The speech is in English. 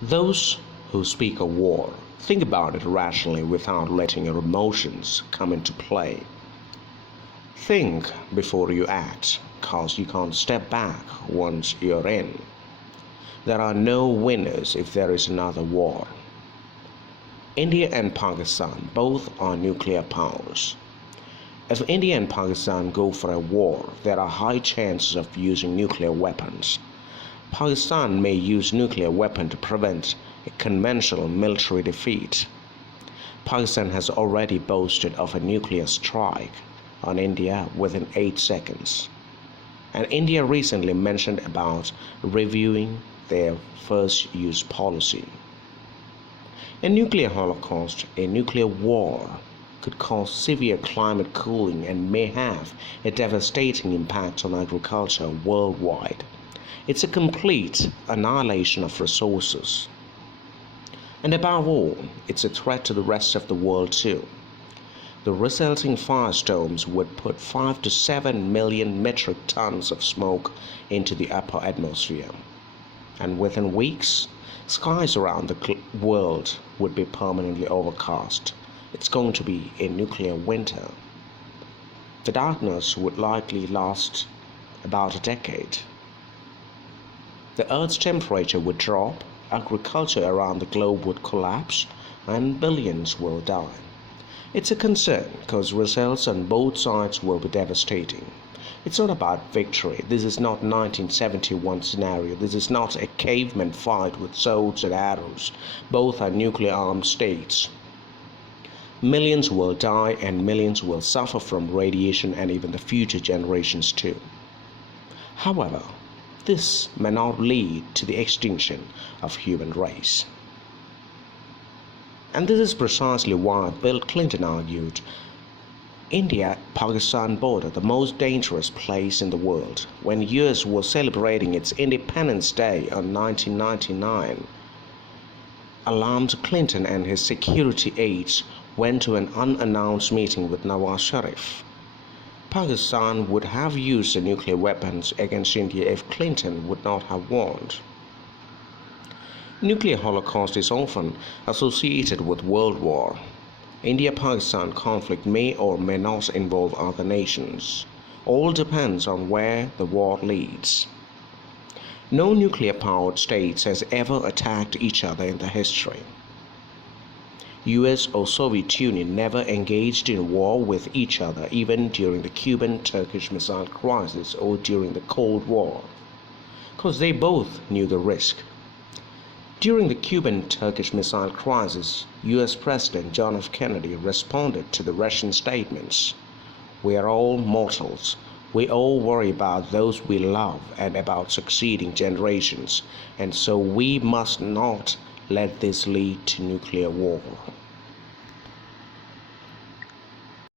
Those who speak of war think about it rationally without letting your emotions come into play. Think before you act, cause you can't step back once you're in. There are no winners if there is another war. India and Pakistan both are nuclear powers. If India and Pakistan go for a war, there are high chances of using nuclear weapons. Pakistan may use nuclear weapon to prevent a conventional military defeat. Pakistan has already boasted of a nuclear strike on India within 8 seconds. And India recently mentioned about reviewing their first use policy. A nuclear holocaust, a nuclear war, could cause severe climate cooling and may have a devastating impact on agriculture worldwide. It's a complete annihilation of resources. And above all, it's a threat to the rest of the world too. The resulting firestorms would put 5 to 7 million metric tons of smoke into the upper atmosphere. And within weeks, skies around the world would be permanently overcast. It's going to be a nuclear winter. The darkness would likely last about a decade. The Earth's temperature would drop, agriculture around the globe would collapse, and billions will die. It's a concern because results on both sides will be devastating. It's not about victory. This is not 1971 scenario. This is not a caveman fight with swords and arrows. Both are nuclear-armed states. Millions will die and millions will suffer from radiation and even the future generations too. However, this may not lead to the extinction of human race. And this is precisely why Bill Clinton argued India-Pakistan border the most dangerous place in the world. When US was celebrating its Independence Day on 1999, alarmed Clinton and his security aides went to an unannounced meeting with Nawaz Sharif. Pakistan would have used the nuclear weapons against India if Clinton would not have warned. Nuclear holocaust is often associated with world war. India-Pakistan conflict may or may not involve other nations. All depends on where the war leads. No nuclear-powered states has ever attacked each other in the history. US or Soviet Union never engaged in war with each other even during the Cuban-Turkish missile crisis or during the Cold War, because they both knew the risk. During the Cuban-Turkish missile crisis, US President John F. Kennedy responded to the Russian statements, "We are all mortals. We all worry about those we love and about succeeding generations, and so we must not let this lead to nuclear war."